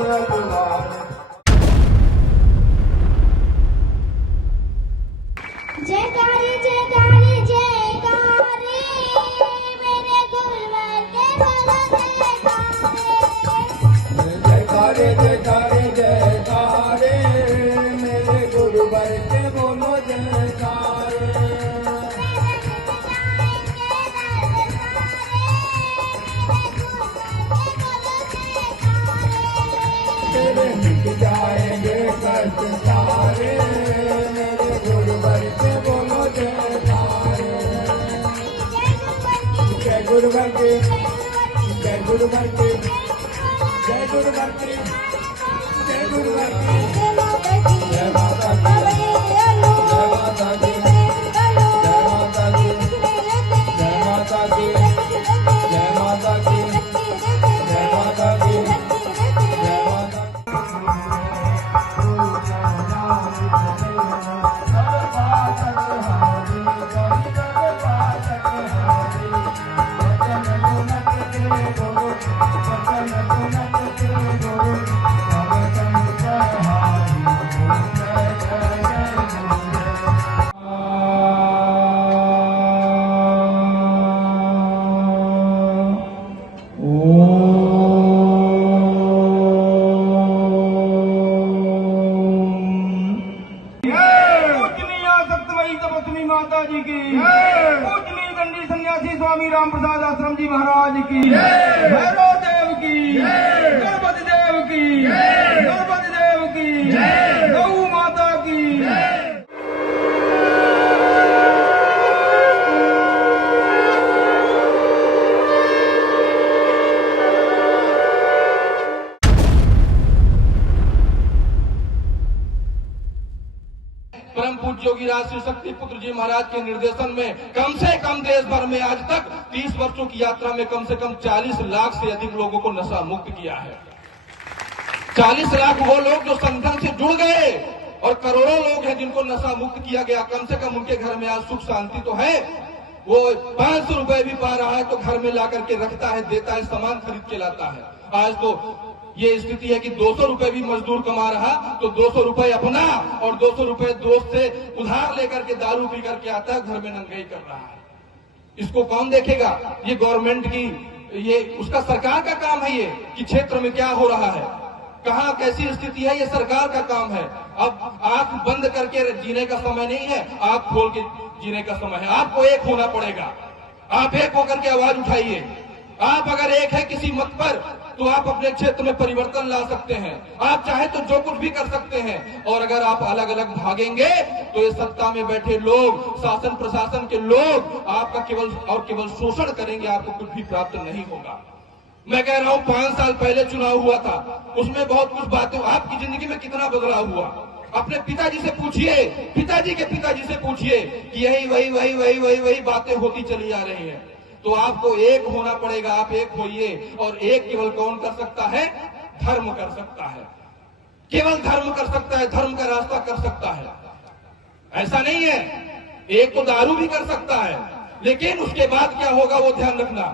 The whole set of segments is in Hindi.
जयकारे जयकारे जयकारे मेरे गुरुवर के बोलो जयकारे। जयकारे जयकारे जयकारे मेरे गुरुवर के बोलो जयकारे। तेरे मिट जाएंगे कष्ट सारे मेरे गुरुवर के बोलो जयकारे। जय गुरुवर के, जय गुरुवर के, जय गुरुवर के, जय गुरुवर के। जय माता दी, जय माता दी, जय माता दी, जय माता दी, जय माता दी, जय माता दी, जय माता जी की पूजनीय दंडी सन्यासी स्वामी राम प्रसाद आश्रम जी महाराज की, भैरव देव की, गणपति देव की, गणपति देव की, गौ माता की। परम पूज्य योगी राज श्री शक्ति पुत्र जी महाराज के निर्देशन में कम से कम देश भर में आज तक 30 वर्षों की यात्रा में कम से कम 40 लाख से अधिक लोगों को नशा मुक्त किया है। 40 लाख वो लोग जो संगठन से जुड़ गए और करोड़ों लोग हैं जिनको नशा मुक्त किया गया। कम से कम उनके घर में आज सुख शांति तो है। वो 500 रुपए भी पा रहा है तो घर में ला करके रखता है, देता है, सामान खरीद के लाता है। आज तो ये स्थिति है कि 200 रुपए भी मजदूर कमा रहा तो 200 रुपए अपना और 200 रुपए दोस्त से उधार लेकर के दारू पी करके आता है, घर में नंगाई कर रहा है। इसको कौन देखेगा? ये गवर्नमेंट की, ये उसका सरकार का काम है ये कि क्षेत्र में क्या हो रहा है, कहाँ कैसी स्थिति है, ये सरकार का काम है। अब आंख बंद करके जीने का समय नहीं है, आंख खोल के जीने का समय है। आपको एक होना पड़ेगा। आप एक होकर के आवाज उठाइए। आप अगर एक है किसी मत पर तो आप अपने क्षेत्र में परिवर्तन ला सकते हैं। आप चाहे तो जो कुछ भी कर सकते हैं। और अगर आप अलग अलग भागेंगे तो ये सत्ता में बैठे लोग, शासन प्रशासन के लोग आपका केवल शोषण करेंगे, आपको कुछ भी प्राप्त नहीं होगा। मैं कह रहा हूं 5 साल पहले चुनाव हुआ था, उसमें बहुत कुछ बातें, आपकी जिंदगी में कितना बदलाव हुआ अपने पिताजी से पूछिए, पिताजी के पिताजी से पूछिए कि यही वही बातें होती चली आ रही हैं। तो आपको एक होना पड़ेगा। आप एक होइए। और एक केवल कौन कर सकता है? धर्म कर सकता है। केवल धर्म कर सकता है, धर्म का रास्ता कर सकता है। ऐसा नहीं है, एक तो दारू भी कर सकता है, लेकिन उसके बाद क्या होगा वो ध्यान रखना।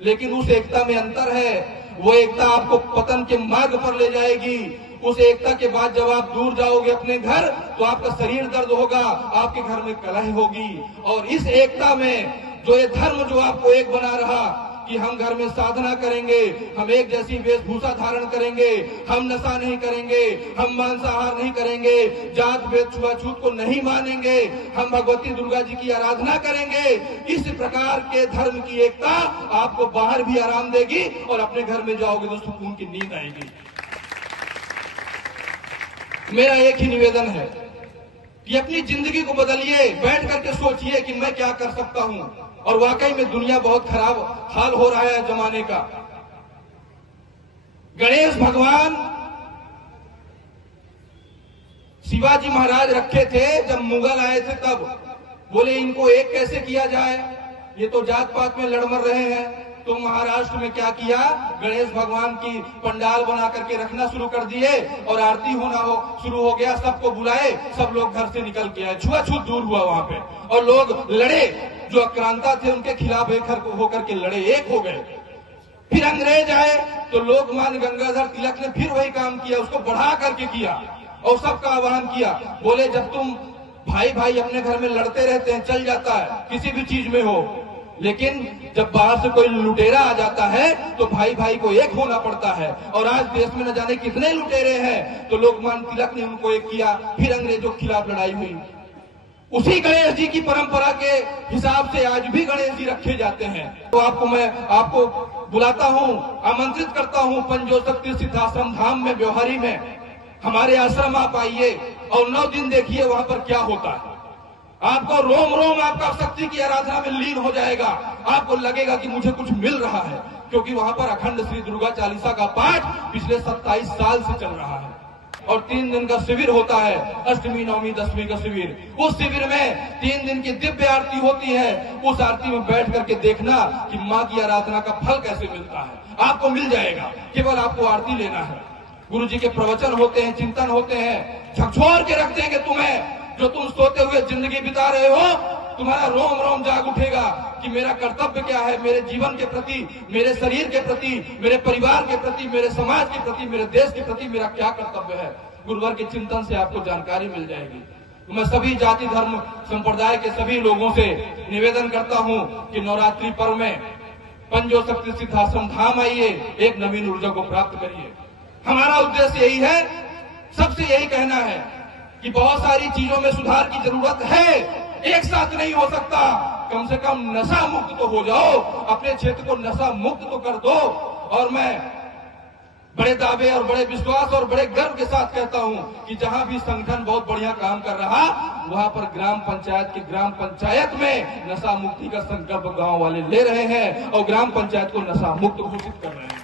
लेकिन उस एकता में अंतर है। वो एकता आपको पतन के मार्ग पर ले जाएगी। उस एकता के बाद जब आप दूर जाओगे अपने घर तो आपका शरीर दर्द होगा, आपके घर में कलह होगी। और इस एकता में जो ये धर्म जो आपको एक बना रहा कि हम घर में साधना करेंगे, हम एक जैसी वेशभूषा धारण करेंगे, हम नशा नहीं करेंगे, हम मांसाहार नहीं करेंगे, जात भेद छुआछूत को नहीं मानेंगे, हम भगवती दुर्गा जी की आराधना करेंगे। इस प्रकार के धर्म की एकता आपको बाहर भी आराम देगी और अपने घर में जाओगे तो सुकून की नींद आएगी। मेरा एक ही निवेदन है कि अपनी जिंदगी को बदलिए, बैठ करके सोचिए कि मैं क्या कर सकता हूं। और वाकई में दुनिया बहुत खराब हाल हो रहा है जमाने का। गणेश भगवान शिवाजी महाराज रखे थे, जब मुगल आए थे तब बोले इनको एक कैसे किया जाए, ये तो जात पात में लड़ मर रहे हैं। तो महाराष्ट्र में क्या किया, गणेश भगवान की पंडाल बना करके रखना शुरू कर दिए और आरती होना शुरू हो गया। सबको बुलाए, सब लोग घर से निकल के आए, छुआछूत दूर हुआ वहां पे। और लोग लड़े, जो आक्रांता थे उनके खिलाफ एक होकर के लड़े, एक हो गए। फिर अंग्रेज आए तो लोकमान्य गंगाधर तिलक ने फिर वही काम किया, उसको बढ़ा करके किया और सबका आह्वान किया। बोले जब तुम भाई भाई अपने घर में लड़ते रहते हैं, चल जाता है किसी भी चीज में हो, लेकिन जब बाहर से कोई लुटेरा आ जाता है तो भाई भाई को एक होना पड़ता है। और आज देश में न जाने कितने लुटेरे हैं, तो लोकमान्य तिलक ने उनको एक किया, फिर अंग्रेजों के खिलाफ लड़ाई हुई। उसी गणेश जी की परंपरा के हिसाब से आज भी गणेश जी रखे जाते हैं। तो मैं आपको बुलाता हूं, आमंत्रित करता हूं पंजोसक तीर्थ सिद्धाश्रम धाम में, व्यवहारी में हमारे आश्रम आप आइए और 9 दिन देखिए वहां पर क्या होता है। आपको रोम रोम आपका शक्ति की आराधना में लीन हो जाएगा। आपको लगेगा कि मुझे कुछ मिल रहा है, क्योंकि वहां पर अखंड श्री दुर्गा चालीसा का पाठ पिछले 27 साल से चल रहा है। और 3 दिन का शिविर होता है, अष्टमी नवमी दसवीं का शिविर। उस शिविर में 3 दिन की दिव्य आरती होती है। उस आरती में बैठ करके देखना कि माँ की आराधना का फल कैसे मिलता है। आपको मिल जाएगा, केवल आपको आरती लेना है। गुरु जी के प्रवचन होते हैं, चिंतन होते हैं, झकझोर के रख देंगे तुम्हें। जो तुम सोते हुए जिंदगी बिता रहे हो, तुम्हारा रोम रोम जाग उठेगा कि मेरा कर्तव्य क्या है, मेरे जीवन के प्रति, मेरे शरीर के प्रति, मेरे परिवार के प्रति, मेरे समाज के प्रति, मेरे देश के प्रति मेरा क्या कर्तव्य है। गुरुवर के चिंतन से आपको जानकारी मिल जाएगी। तो मैं सभी जाति धर्म संप्रदाय के सभी लोगों से निवेदन करता हूं कि नवरात्रि पर्व में पंजोसक तीर्थ सिद्धाश्रम धाम आइए, एक नवीन ऊर्जा को प्राप्त करिए। हमारा उद्देश्य यही है, सबसे यही कहना है कि बहुत सारी चीजों में सुधार की जरूरत है, एक साथ नहीं हो सकता। कम से कम नशा मुक्त तो हो जाओ, अपने क्षेत्र को नशा मुक्त तो कर दो। और मैं बड़े दावे और बड़े विश्वास और बड़े गर्व के साथ कहता हूं कि जहां भी संगठन बहुत बढ़िया काम कर रहा, वहां पर ग्राम पंचायत की ग्राम पंचायत में नशा मुक्ति का संकल्प गांव वाले ले रहे हैं और ग्राम पंचायत को नशा मुक्त घोषित कर रहे हैं।